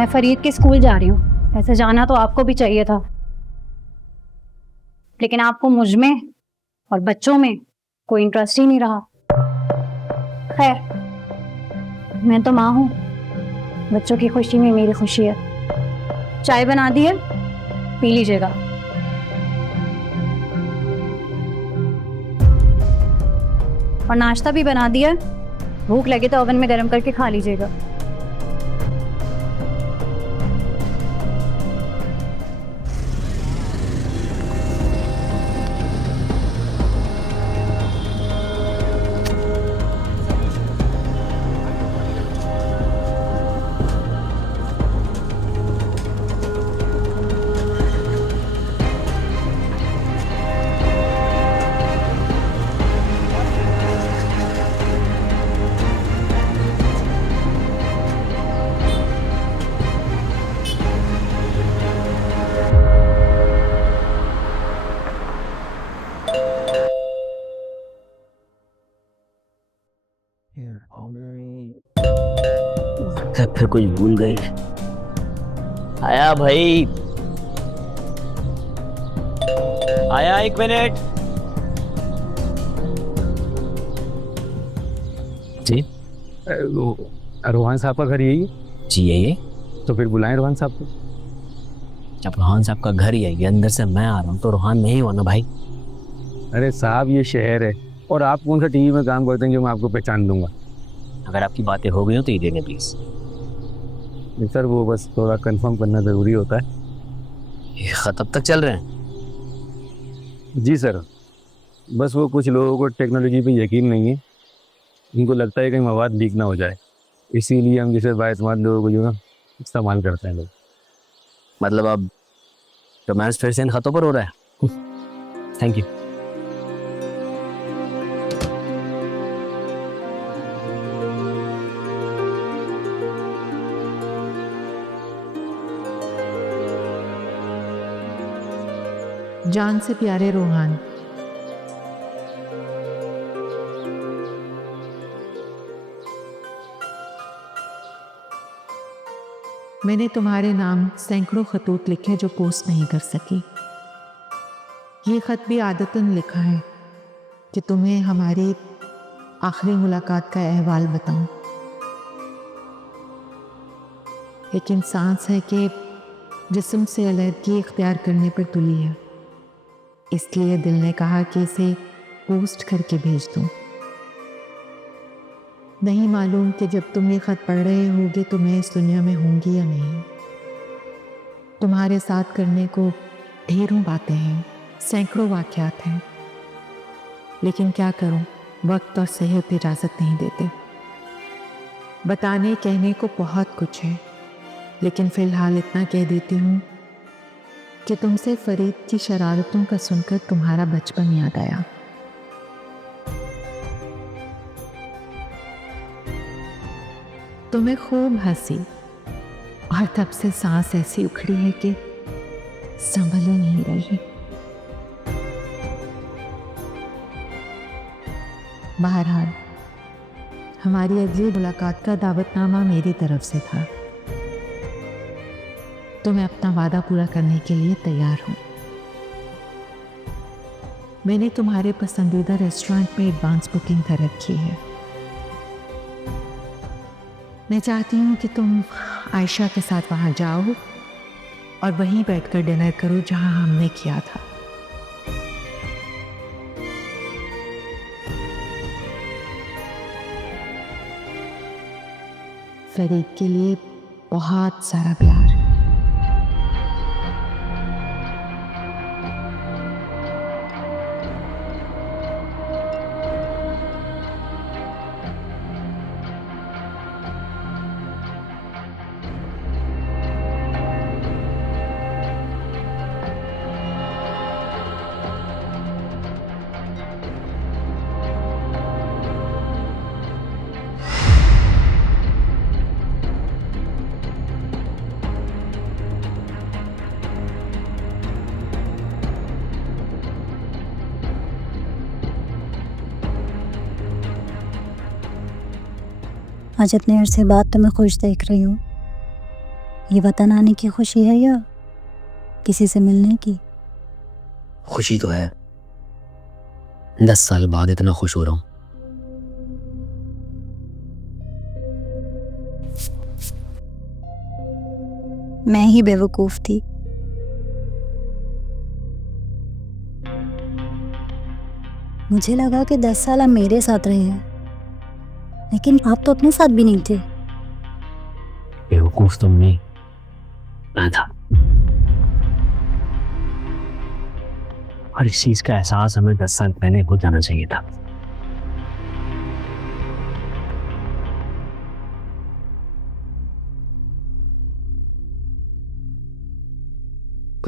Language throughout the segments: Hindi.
मैं फरीद के स्कूल जा रही हूँ। ऐसे जाना तो आपको भी चाहिए था, लेकिन आपको मुझ में और बच्चों में कोई इंटरेस्ट ही नहीं रहा। खैर, मैं तो माँ हूँ, बच्चों की खुशी में मेरी खुशी है। चाय बना दी है, पी लीजिएगा। और नाश्ता भी बना दिया, भूख लगे तो ओवन में गर्म करके खा लीजिएगा। फिर कुछ भूल गए। आया भाई, आया, 1 मिनट। जी रोहन साहब का घर यही है? जी यही है। तो फिर बुलाएं रोहन साहब को। जब रोहान साहब का घर यही है, अंदर से मैं आ रहा हूँ तो रोहान नहीं हुआ ना भाई। अरे साहब, ये शहर है और आप कौन सा टीवी में काम करते हैं जो मैं आपको पहचान दूंगा? अगर आपकी बातें हो गई हो तो ये देने प्लीज। नहीं सर, वो बस थोड़ा कंफर्म करना ज़रूरी होता है। ये खत अब तक चल रहे हैं? जी सर, बस वो कुछ लोगों को टेक्नोलॉजी पे यकीन नहीं है। उनको लगता है कि मवाद लीक ना हो जाए, इसीलिए हम जैसे बाइस्मार्ट लोगों को जो ना इस्तेमाल करते हैं लोग। मतलब अब रोमांस फिर से इन खतों पर हो रहा है। Thank you. जान से प्यारे रोहान, मैंने तुम्हारे नाम सैकड़ों खतूत लिखे जो पोस्ट नहीं कर सकी। ये खत भी आदतन लिखा है कि तुम्हें हमारी आखिरी मुलाकात का अहवाल बताऊं। लेकिन सांस है कि जिस्म से अलहदगी इख्तियार करने पर तुली है, इसलिए दिल ने कहा कि इसे पोस्ट करके भेज दूं। नहीं मालूम कि जब तुम ये खत पढ़ रहे होगे तो मैं इस दुनिया में होंगी या नहीं। तुम्हारे साथ करने को ढेरों बातें हैं, सैकड़ों वाक़यात हैं, लेकिन क्या करूं, वक्त और सेहत इजाज़त नहीं देते। बताने कहने को बहुत कुछ है, लेकिन फ़िलहाल इतना कह देती हूँ कि तुमसे फरीद की शरारतों का सुनकर तुम्हारा बचपन याद आया। तुम्हें खूब हंसी और तब से सांस ऐसी उखड़ी है कि संभल ही नहीं रही। बहरहाल, हमारी अगली मुलाकात का दावतनामा मेरी तरफ से था, तो मैं अपना वादा पूरा करने के लिए तैयार हूँ। मैंने तुम्हारे पसंदीदा रेस्टोरेंट में एडवांस बुकिंग कर रखी है। मैं चाहती हूँ कि तुम आयशा के साथ वहाँ जाओ और वहीं बैठकर डिनर करो जहाँ हमने किया था। फरीद के लिए बहुत सारा प्यार। आज इतने अरसे बाद तुम्हें खुश देख रही हूँ, ये वतन आने की खुशी है या किसी से मिलने की? खुशी तो है, 10 साल बाद इतना खुश हो रहा हूँ। मैं ही बेवकूफ थी। मुझे लगा कि 10 साल आप मेरे साथ रहे हैं, लेकिन आप तो अपने साथ भी नहीं थे। बेवकूफ तुम नहीं, मैं था। और इस चीज का एहसास हमें 10 साल पहले हो जाना चाहिए था।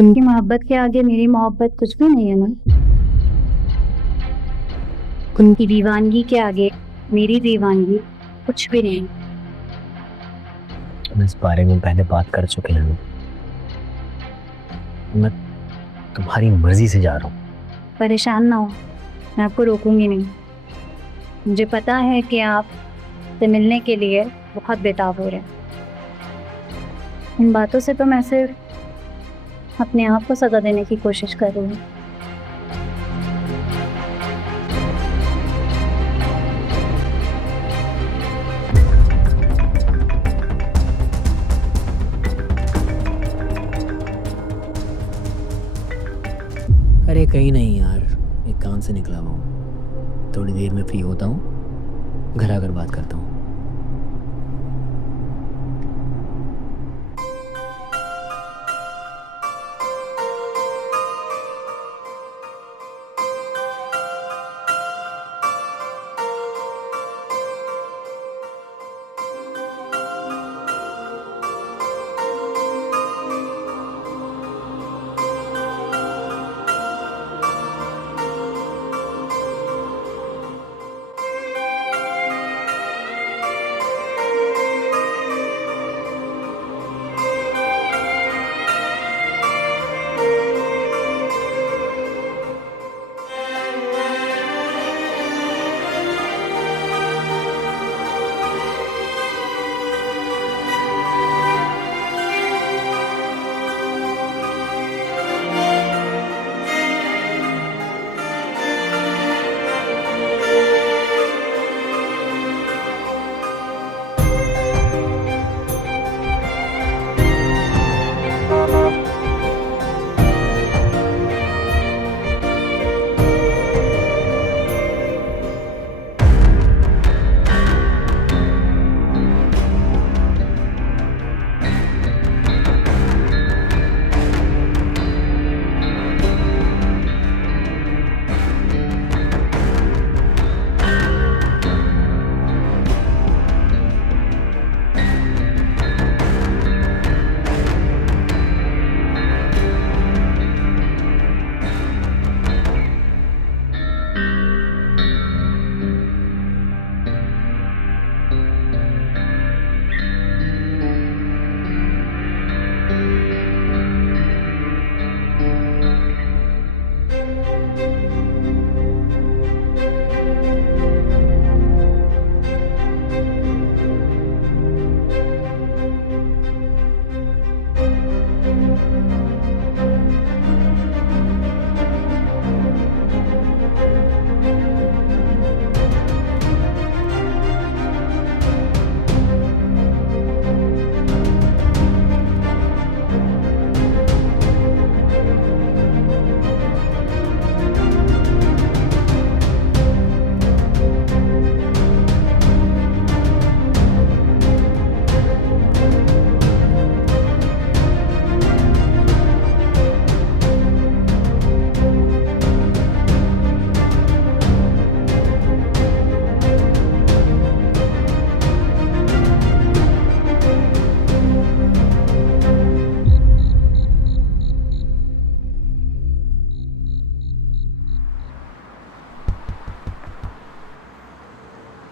उनकी मोहब्बत के आगे मेरी मोहब्बत कुछ भी नहीं है ना। उनकी दीवानगी के आगे मेरी दीवानगी कुछ भी नहीं। हम इस बारे में पहले बात कर चुके हैं। मैं तुम्हारी मर्जी से जा रहा हूँ। परेशान ना हो, मैं आपको रोकूंगी नहीं। मुझे पता है कि आप से मिलने के लिए बहुत बेताब हो रहे हैं। इन बातों से तो मैं सिर्फ अपने आप को सजा देने की कोशिश कर रही हूँ। अरे कहीं नहीं यार, एक काम से निकला हुआ हूँ। थोड़ी देर में फ्री होता हूँ, घर आकर बात करता हूँ।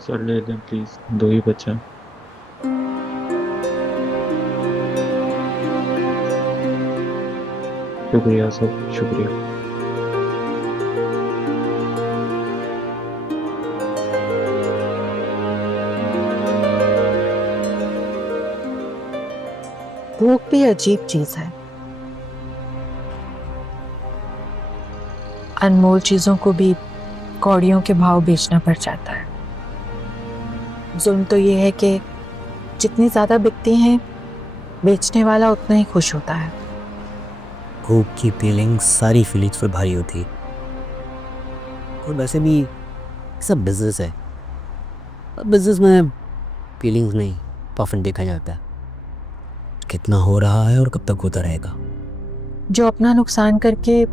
सर ले लें प्लीज, 2 ही बचा। शुक्रिया सर, शुक्रिया। भूख भी अजीब चीज है। अनमोल चीजों को भी कौड़ियों के भाव बेचना पड़ जाता है। जुल्म तो ये है कि जितनी ज्यादा बिकती हैं, बेचने वाला उतना ही खुश होता है। भूख की फीलिंग सारी फीलिंग्स पर भारी होती है। और वैसे भी सब बिजनेस है, बिजनेस में फीलिंग्स नहीं प्रॉफिट देखा जाता है, कितना हो रहा है और कब तक होता रहेगा। जो अपना नुकसान करके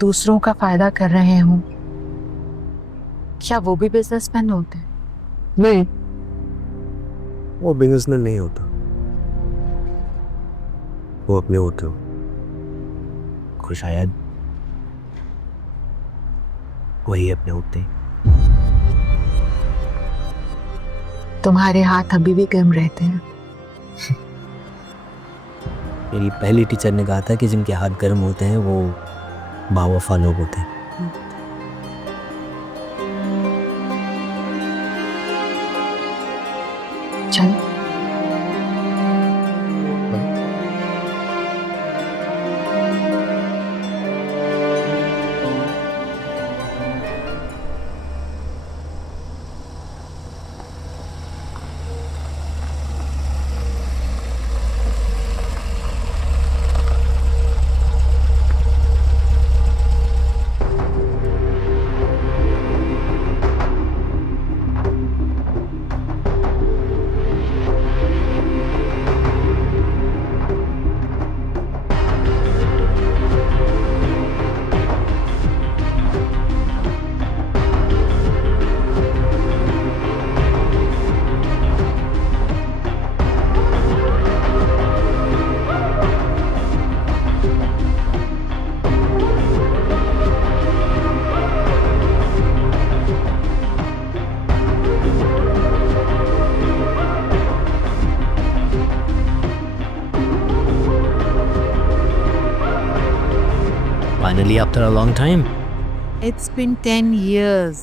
दूसरों का फायदा कर रहे हों, क्या वो भी बिजनेसमैन होते हैं? नहीं, वो बिजनेसमैन नहीं होता, वो अपने होते हो। और शायद वही अपने होते हैं। तुम्हारे हाथ अभी भी गर्म रहते हैं। मेरी पहली टीचर ने कहा था कि जिनके हाथ गर्म होते हैं वो बावफा लोग होते हैं। चल finally after a long time. It's been 10 years।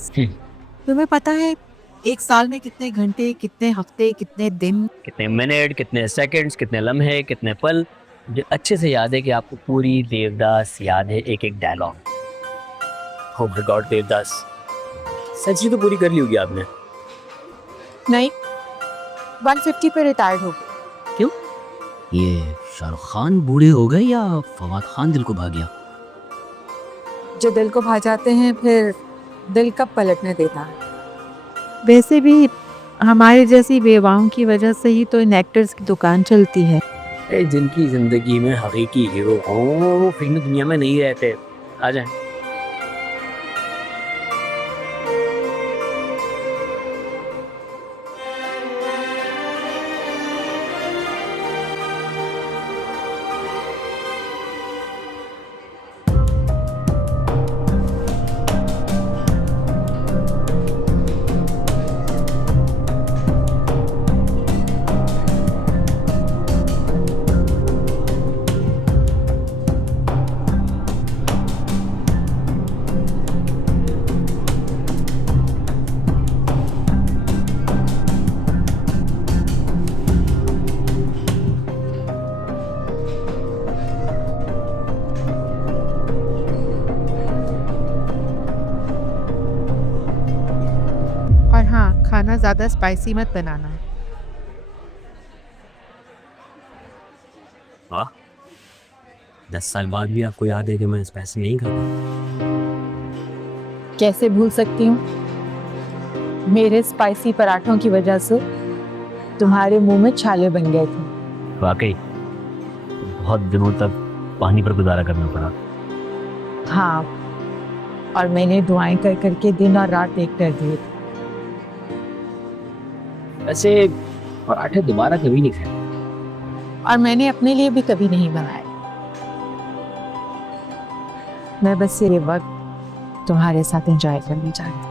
तुम्हें पता है एक साल में कितने घंटे, कितने हफ्ते, कितने दिन? कितने मिनट, कितने सेकंड्स, कितने लम्हे, कितने पल। मुझे अच्छे से याद है कि आपको पूरी देवदास याद है, एक एक dialogue. Oh my god Devdas, सच्ची तो पूरी कर ली होगी आपने। नहीं, 150 पे रिटायर्ड हो गए। क्यों? ये शाहरुख खान बूढ़े हो गए या फवाद खान दिल को भाग गया? जो दिल को भा जाते हैं फिर दिल कब पलटने देता है। वैसे भी हमारे जैसी बेवाओं की वजह से ही तो इन एक्टर्स की दुकान चलती है। जिनकी जिंदगी में हकीकी हीरो हो वो फिल्मी दुनिया में नहीं रहते। आ जाए। और हाँ, खाना ज्यादा स्पाइसी मत बनाना। वाह, 10 साल बाद भी आपको याद है कि मैं स्पाइसी नहीं खाता। कैसे भूल सकती हूँ? मेरे स्पाइसी पराठों की वजह से तुम्हारे मुंह में छाले बन गए थे। वाकई बहुत दिनों तक पानी पर गुजारा करना पड़ा। हाँ, और मैंने दुआएं कर करके दिन और रात एक कर दिए थे। वैसे पराठे दोबारा कभी नहीं खाए। और मैंने अपने लिए भी कभी नहीं बनाए। मैं बस ये वक्त तुम्हारे साथ एंजॉय करना चाहती हूँ।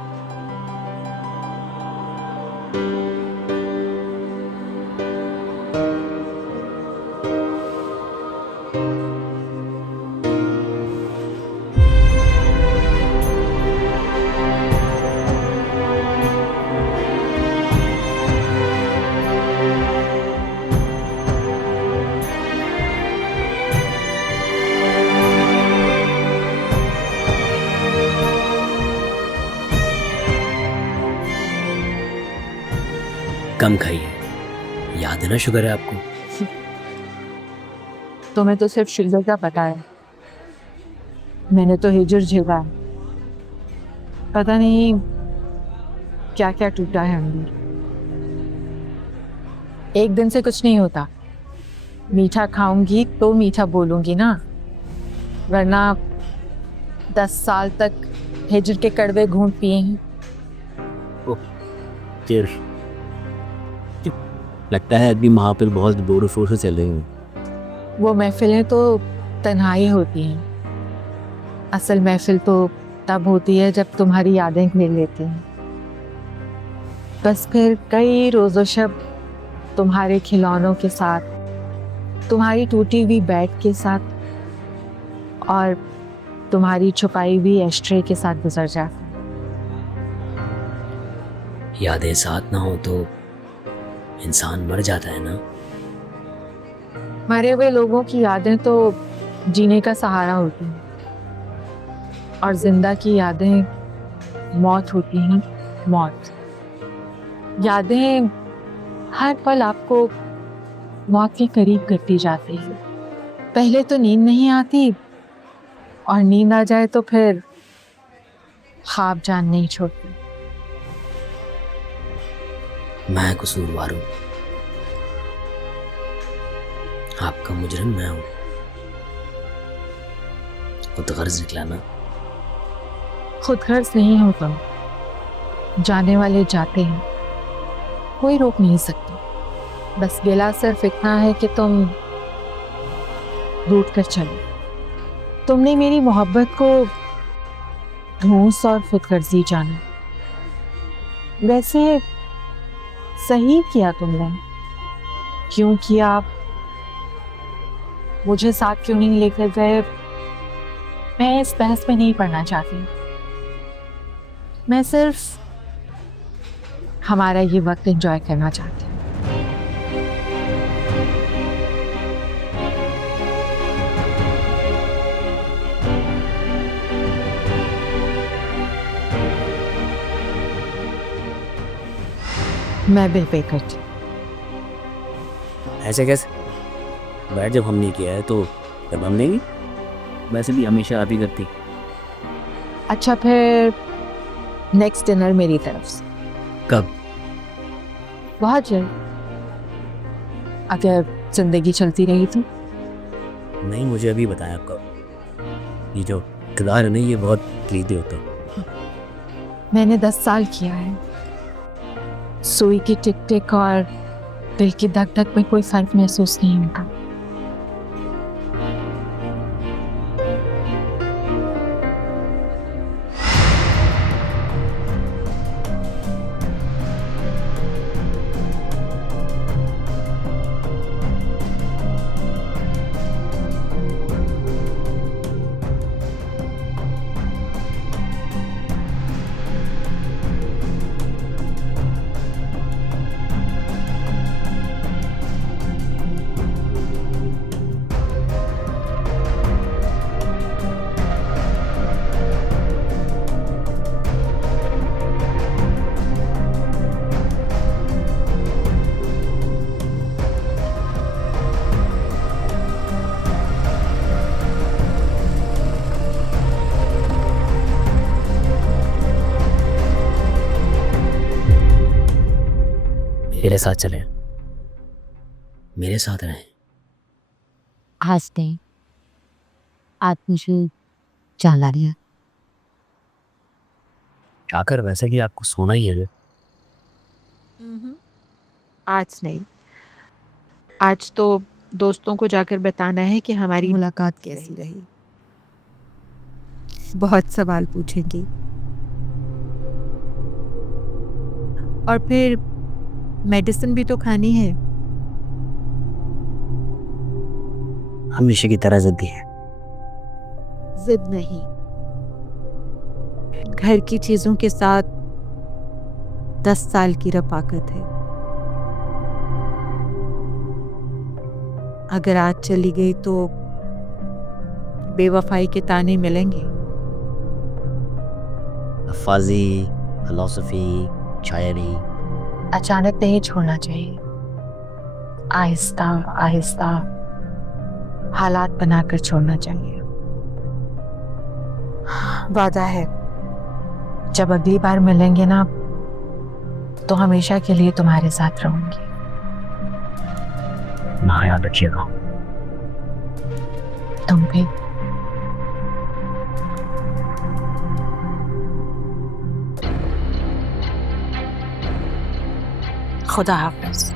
कम खाइए, याद है ना शुगर है आपको। तुम्हें तो सिर्फ शुगर का पता है, मैंने तो हिजर झेला है। पता नहीं क्या क्या टूटा है अंदर। एक दिन से कुछ नहीं होता, मीठा खाऊंगी तो मीठा बोलूंगी ना, वरना 10 साल तक हिजर के कड़वे घूंट पिए हैं। फिर लगता है अभी वहाँ पर बहुत जोर शोर से चल रही हूँ। वो महफिलें तो तन्हाई होती हैं, असल महफिल तो तब होती है जब तुम्हारी यादें घेर लेती हैं। बस फिर कई रोज़ो शब तुम्हारे खिलौनों के साथ, तुम्हारी टूटी हुई बेड के साथ और तुम्हारी छुपाई हुई एस्ट्रे के साथ गुजर जाते। यादें साथ ना हो तो इंसान मर जाता है ना। मरे हुए लोगों की यादें तो जीने का सहारा होती हैं और जिंदा की यादें मौत होती हैं, मौत। यादें हर पल आपको मौत के करीब करती जाती है। पहले तो नींद नहीं आती और नींद आ जाए तो फिर ख्वाब जान नहीं छोड़ती। मैं कसूरवार हूँ, आपका मुजरिम मैं हूँ। खुद गर्ज निकला ना। खुद गर्ज नहीं हो तुम, जाने वाले जाते हैं, कोई रोक नहीं सकता। बस गिला सिर्फ इतना है कि तुम रूठ कर चलो। तुमने मेरी मोहब्बत को ढूंस और खुदगर्जी जाना। वैसे सही किया तुमने, क्यों किया आप मुझे साथ क्यों नहीं लेकर गए, मैं इस बहस में नहीं पढ़ना चाहती। मैं सिर्फ हमारा ये वक्त एंजॉय करना चाहती हूँ। मैं बिल पे करती हूँ। ऐसे कैसे? बैठ, जब हमने किया है तो जब हम नहीं, वैसे भी हमेशा आप ही करती। अच्छा फिर नेक्स्ट डिनर मेरी तरफ से। कब? बहुत जल्द, अगर जिंदगी चलती रही तो। नहीं, मुझे अभी बताया कब। ये जो किरदार है ना, ये बहुत क्लीदे होता है। मैंने 10 साल किया है। सुई की टिक टिक और दिल की धक धक में कोई फर्क महसूस नहीं होता। मेरे साथ चलें, मेरे साथ रहें। आज नहीं, आज मुझे जाना है। आकर वैसे कि आपको सोना ही है। आज नहीं, आज तो दोस्तों को जाकर बताना है कि हमारी मुलाकात कैसी रही। बहुत सवाल पूछेंगी और फिर मेडिसिन भी तो खानी है। हमेशा की तरह जिद्दी है। जिद नहीं, घर की चीजों के साथ 10 साल की रफाकत है। अगर आज चली गई तो बेवफाई के ताने मिलेंगे। अल्फाजी, फिलॉसफी, शायरी, अचानक नहीं छोड़ना चाहिए, आहिस्ता आहिस्ता हालात बनाकर छोड़ना चाहिए। वादा है जब अगली बार मिलेंगे ना तो हमेशा के लिए तुम्हारे साथ रहूंगी। माँ याद रखिएगा। तुम भी। खुदा हाफिज।